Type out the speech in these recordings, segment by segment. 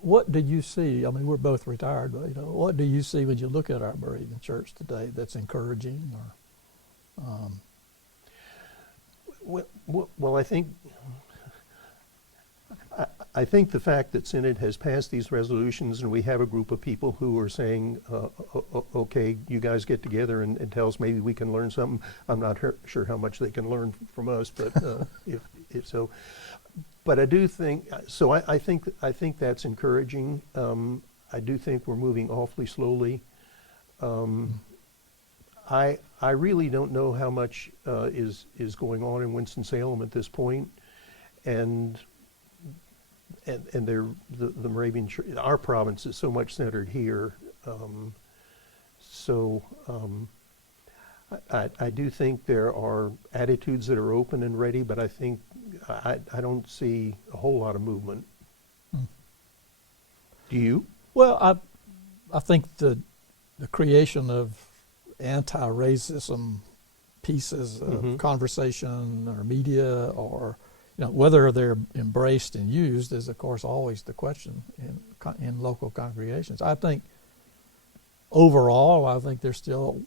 what do you see? I mean, we're both retired, but what do you see when you look at our Moravian church today that's encouraging? Or well, I think the fact that Synod has passed these resolutions and we have a group of people who are saying, okay, you guys get together and tell us maybe we can learn something. I'm not sure how much they can learn from us, but if so. But I do think, so I think that's encouraging. I do think we're moving awfully slowly. I really don't know how much is going on in Winston-Salem at this point, and the Moravian Church, our province is so much centered here. I do think there are attitudes that are open and ready, but I think I don't see a whole lot of movement. Do you? Well, I think the creation of anti-racism pieces of conversation or media, or whether they're embraced and used, is of course always the question in local congregations. I think overall, I think there's still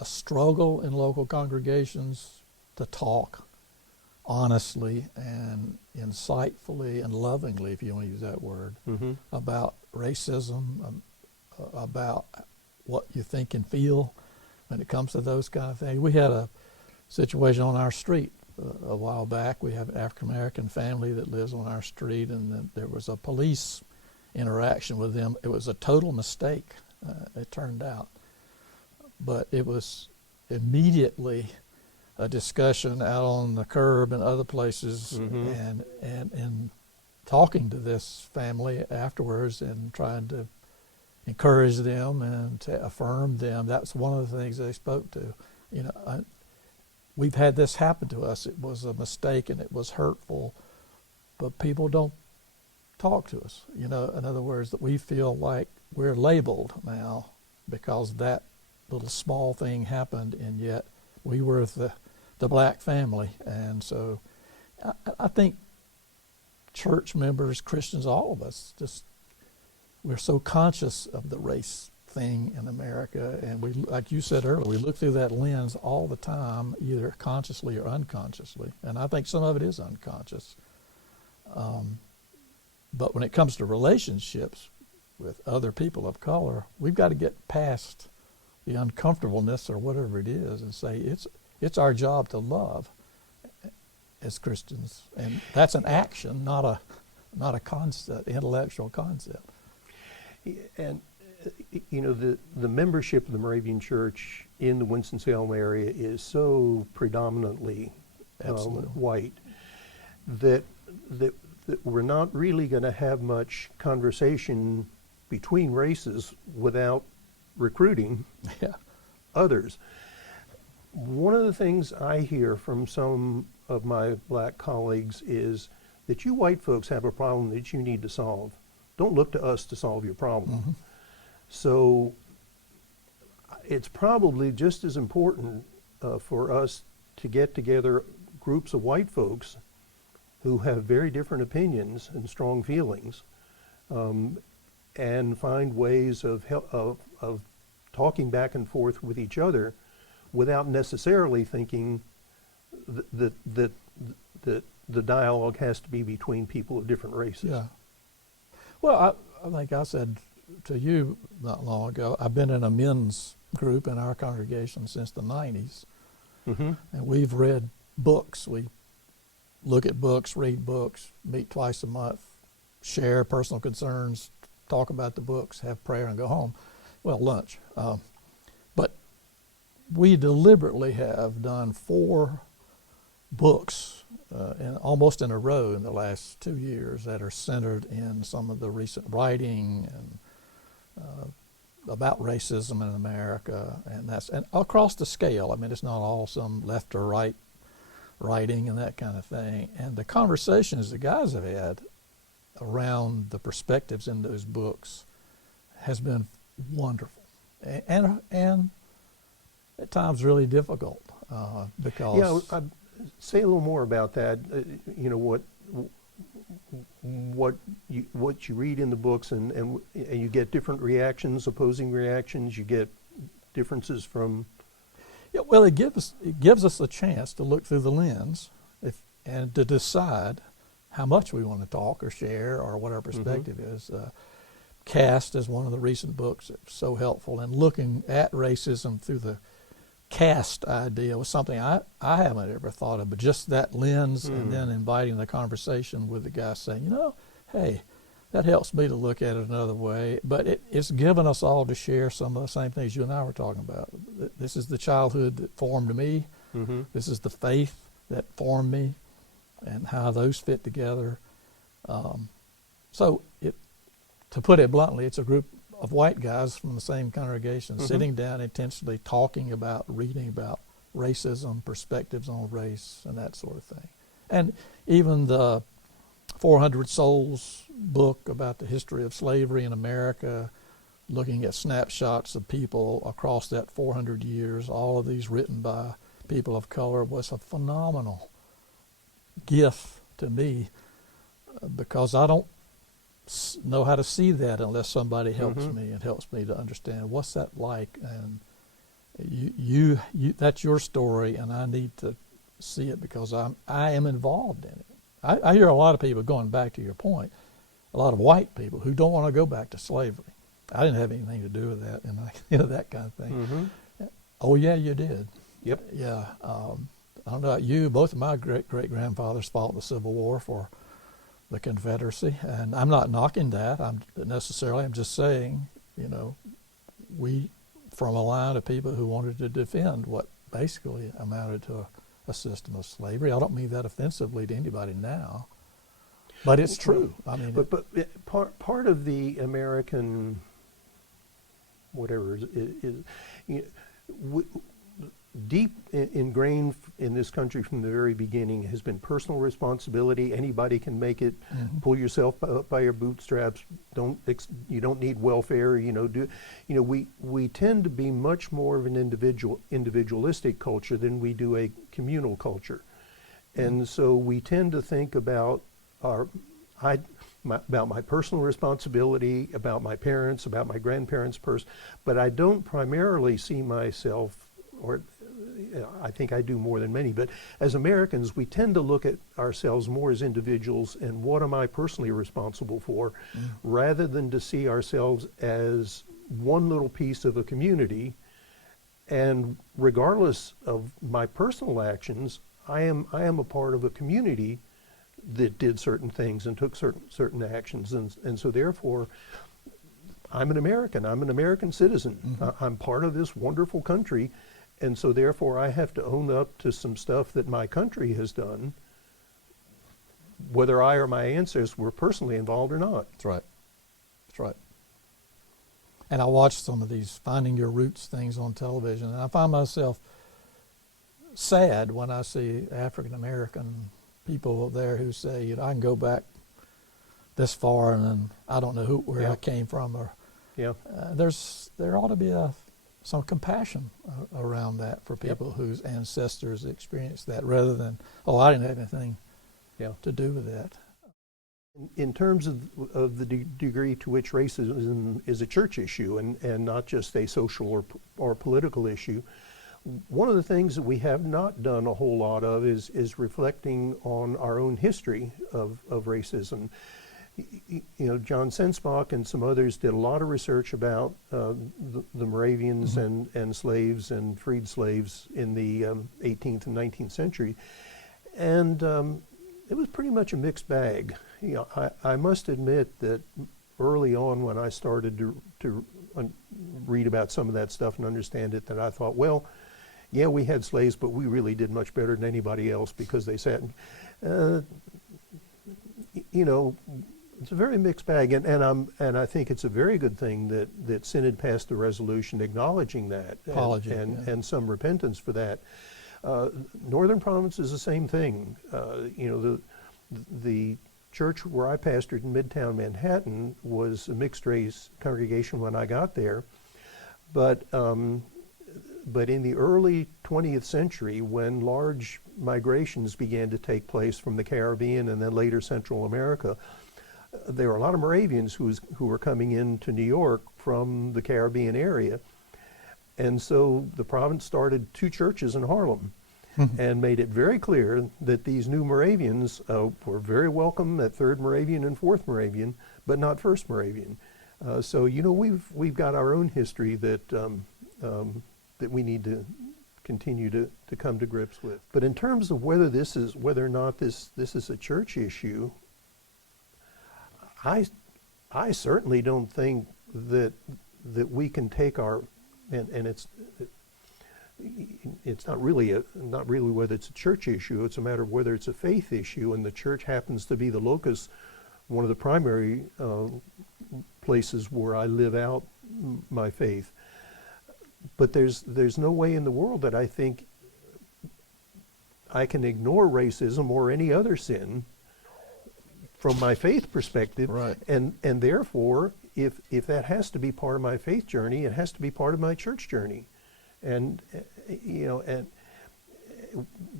a struggle in local congregations to talk honestly and insightfully and lovingly, if you want to use that word, about racism, about what you think and feel when it comes to those kind of things. We had a situation on our street a while back. We have an African-American family that lives on our street, and then there was a police interaction with them. It was a total mistake, it turned out. But it was immediately a discussion out on the curb and other places, and talking to this family afterwards and trying to encourage them and to affirm them. That's one of the things they spoke to. We've had this happen to us. It was a mistake and it was hurtful, but people don't talk to us. In other words, that we feel like we're labeled now because that little small thing happened, and yet we were the black family. And so I think church members, Christians, all of us, we're so conscious of the race thing in America, and we, like you said earlier, we look through that lens all the time, either consciously or unconsciously. And I think some of it is unconscious. But when it comes to relationships with other people of color, we've got to get past the uncomfortableness or whatever it is and say it's our job to love as Christians, and that's an action, not a concept, intellectual concept. And the membership of the Moravian Church in the Winston-Salem area is so predominantly white that we're not really going to have much conversation between races without recruiting others. One of the things I hear from some of my black colleagues is that you white folks have a problem that you need to solve. Don't look to us to solve your problem. So it's probably just as important for us to get together groups of white folks who have very different opinions and strong feelings, and find ways of talking back and forth with each other without necessarily thinking that the dialogue has to be between people of different races. Yeah. Well, I think I said to you not long ago, I've been in a men's group in our congregation since the 90s. And we've read books. We look at books, read books, meet twice a month, share personal concerns, talk about the books, have prayer, and go home. Well, lunch. But we deliberately have done 4 books almost in a row in the last 2 years that are centered in some of the recent writing and about racism in America, and across the scale. I mean, it's not all some left or right writing and that kind of thing. And the conversations the guys have had around the perspectives in those books has been wonderful, and at times really difficult because. Yeah, say a little more about that. what you read in the books, and you get different reactions, opposing reactions. You get differences from. Yeah, well, it gives us a chance to look through the lens, and to decide how much we want to talk or share or what our perspective is. Caste is one of the recent books that's so helpful, and looking at racism through the caste idea was something I haven't ever thought of, but just that lens, and then inviting the conversation with the guy saying, hey, that helps me to look at it another way. But it's given us all to share some of the same things you and I were talking about. This is the childhood that formed me. Mm-hmm. This is the faith that formed me, and how those fit together. To put it bluntly, it's a group of white guys from the same congregation sitting down intentionally talking about, reading about racism, perspectives on race, and that sort of thing. And even the 400 Souls book about the history of slavery in America, looking at snapshots of people across that 400 years, all of these written by people of color, was a phenomenal gift to me, because I don't know how to see that unless somebody helps me and helps me to understand what's that like. And you that's your story, and I need to see it because I am involved in it. I hear a lot of people, going back to your point, a lot of white people who don't want to go back to slavery. I didn't have anything to do with that, and that kind of thing. Oh yeah, you did. Yep. Yeah. I don't know about you. Both of my great-great-grandfathers fought in the Civil War for the Confederacy, and I'm not knocking that. I'm just saying, we from a line of people who wanted to defend what basically amounted to a system of slavery. I don't mean that offensively to anybody now, but it's true. I mean, but part of the American whatever is deep ingrained in this country from the very beginning has been personal responsibility. Anybody can make it. Pull yourself up by your bootstraps. You don't need welfare. We tend to be much more of an individualistic culture than we do a communal culture, and so we tend to think about about my personal responsibility, about my parents, about my grandparents' but I don't primarily see myself, or I think I do more than many, but as Americans, we tend to look at ourselves more as individuals and what am I personally responsible for, rather than to see ourselves as one little piece of a community. And regardless of my personal actions, I am a part of a community that did certain things and took certain actions, and so therefore I'm an American. I'm an American citizen. I'm part of this wonderful country. And so therefore I have to own up to some stuff that my country has done, whether I or my ancestors were personally involved or not. That's right. That's right. And I watch some of these Finding Your Roots things on television, and I find myself sad when I see African American people there who say, I can go back this far and then I don't know where I came from. Or there ought to be some compassion around that for people whose ancestors experienced that, rather than, I didn't have anything to do with that. In terms of the degree to which racism is a church issue and not just a social or political issue, one of the things that we have not done a whole lot of is reflecting on our own history of racism. John Sensbach and some others did a lot of research about the Moravians and slaves and freed slaves in the 18th and 19th century, and it was pretty much a mixed bag. I must admit that early on, when I started to read about some of that stuff and understand it, that I thought, we had slaves, but we really did much better than anybody else because they sat. It's a very mixed bag, and I think it's a very good thing that Synod passed a resolution acknowledging that and some repentance for that. Northern Province is the same thing. The church where I pastored in Midtown Manhattan was a mixed race congregation when I got there, but but in the early 20th century, when large migrations began to take place from the Caribbean and then later Central America, there were a lot of Moravians who were coming into New York from the Caribbean area. And so the province started 2 churches in Harlem and made it very clear that these new Moravians were very welcome at 3rd Moravian and 4th Moravian, but not 1st Moravian. So, you know, we've got our own history that that we need to continue to come to grips with. But in terms of whether or not this is a church issue, I certainly don't think that we can take and it's not really whether it's a church issue. It's a matter of whether it's a faith issue, and the church happens to be the locus, one of the primary places where I live out my faith. But there's no way in the world that I think I can ignore racism or any other sin from my faith perspective. Right. And therefore, if that has to be part of my faith journey, it has to be part of my church journey. And you know, and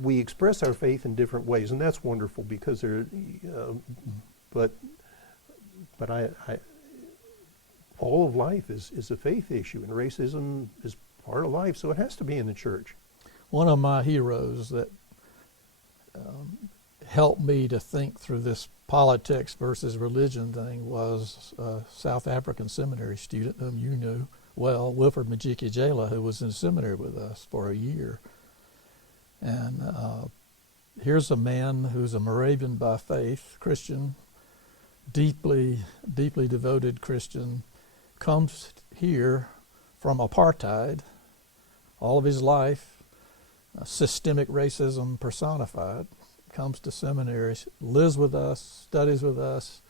we express our faith in different ways, and that's wonderful because there. But I all of life is a faith issue, and racism is part of life, so it has to be in the church. One of my heroes that helped me to think through this politics versus religion thing was a South African seminary student whom you knew well, Wilfred Majiki-Jela, who was in seminary with us for a year. And here's a man who's a Moravian by faith, Christian, deeply devoted Christian, comes here from apartheid all of his life, systemic racism personified, comes to seminaries, lives with us, studies with us,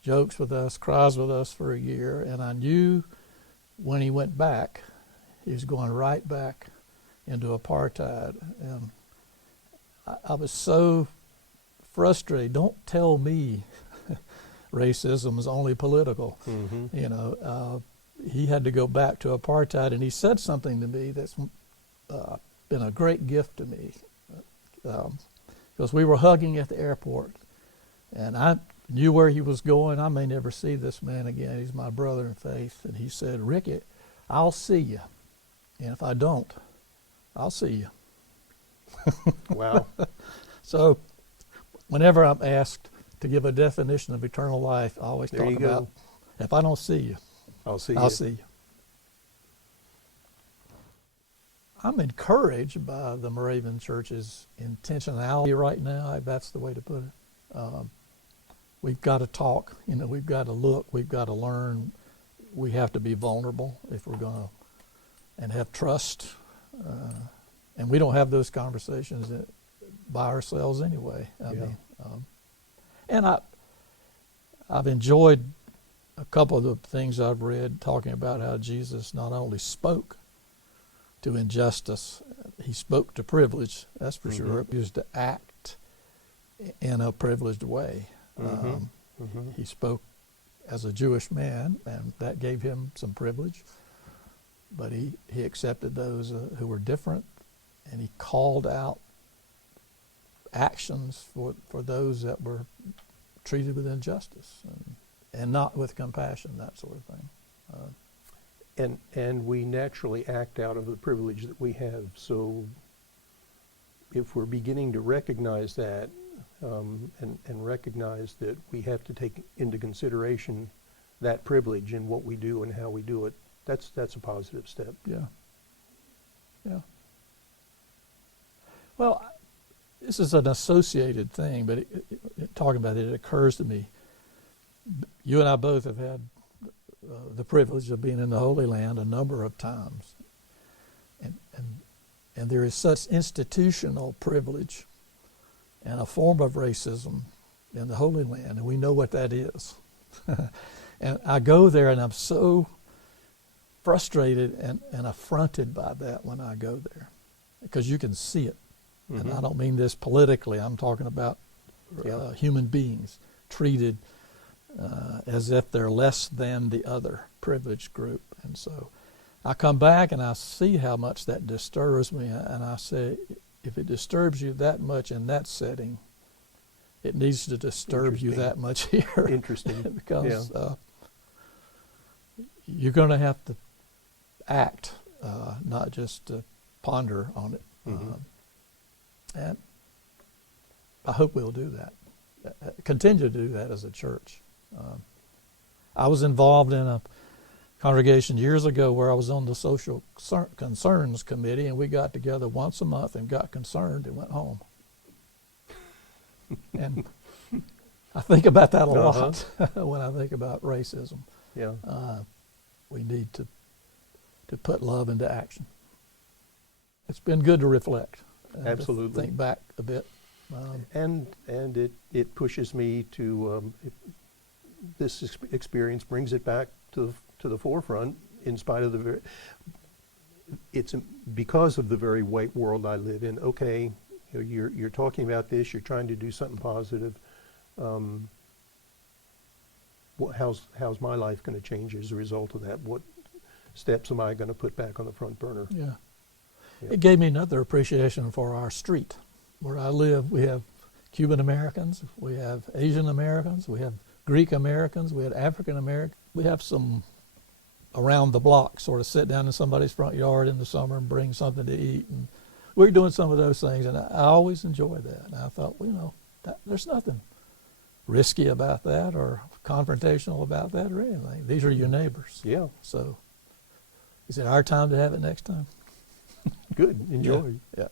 jokes with us, cries with us for a year. And I knew when he went back, he was going right back into apartheid. And I was so frustrated. Don't tell me racism is only political. Mm-hmm. You know, he had to go back to apartheid, and he said something to me that's been a great gift to me. Because we were hugging at the airport, and I knew where he was going. I may never see this man again. He's my brother in faith. And he said, "Ricky, I'll see you. And if I don't, I'll see you." Wow. So whenever I'm asked to give a definition of eternal life, I always talk about, if I don't see you, I'll see you. I'm encouraged by the Moravian Church's intentionality right now, if that's the way to put it. We've got to talk, you know, we've got to look, we've got to learn. We have to be vulnerable if we're going to, and have trust. And we don't have those conversations by ourselves anyway. I mean, and I've enjoyed a couple of the things I've read talking about how Jesus not only spoke to injustice, he spoke to privilege, that's for sure. He was to act in a privileged way. He spoke as a Jewish man, and that gave him some privilege, but he accepted those who were different, and he called out actions for those that were treated with injustice and not with compassion, that sort of thing. And we naturally act out of the privilege that we have. So if we're beginning to recognize that and recognize that we have to take into consideration that privilege in what we do and how we do it, that's a positive step. Yeah. Well, this is an associated thing, but talking about it, it occurs to me, you and I both have had the privilege of being in the Holy Land a number of times. And there is such institutional privilege and a form of racism in the Holy Land, and we know what that is. And I go there and I'm so frustrated and affronted by that when I go there, because you can see it. And I don't mean this politically. I'm talking about human beings treated as if they're less than the other privileged group. And so I come back and I see how much that disturbs me, and I say, if it disturbs you that much in that setting, it needs to disturb you that much here. Interesting. Because you're going to have to act, not just ponder on it. Mm-hmm. And I hope we'll do that. Continue to do that as a church. I was involved in a congregation years ago where I was on the social concerns committee, and we got together once a month and got concerned and went home. And I think about that a lot when I think about racism. Yeah. We need to put love into action. It's been good to reflect. And Absolutely. to think back a bit. And it pushes me to this experience brings it back to the forefront in spite of it's because of the very white world I live in. Okay, you're talking about this, you're trying to do something positive. How's my life going to change as a result of that? What steps am I going to put back on the front burner? Yeah. It gave me another appreciation for our street. Where I live, we have Cuban Americans, we have Asian Americans, we have Greek Americans, we have African Americans. We have some around the block sort of sit down in somebody's front yard in the summer and bring something to eat. And we're doing some of those things, and I always enjoy that. And I thought, well, there's nothing risky about that or confrontational about that or anything. These are your neighbors. Yeah. So is it our time to have it next time? Good. Enjoy. Yeah.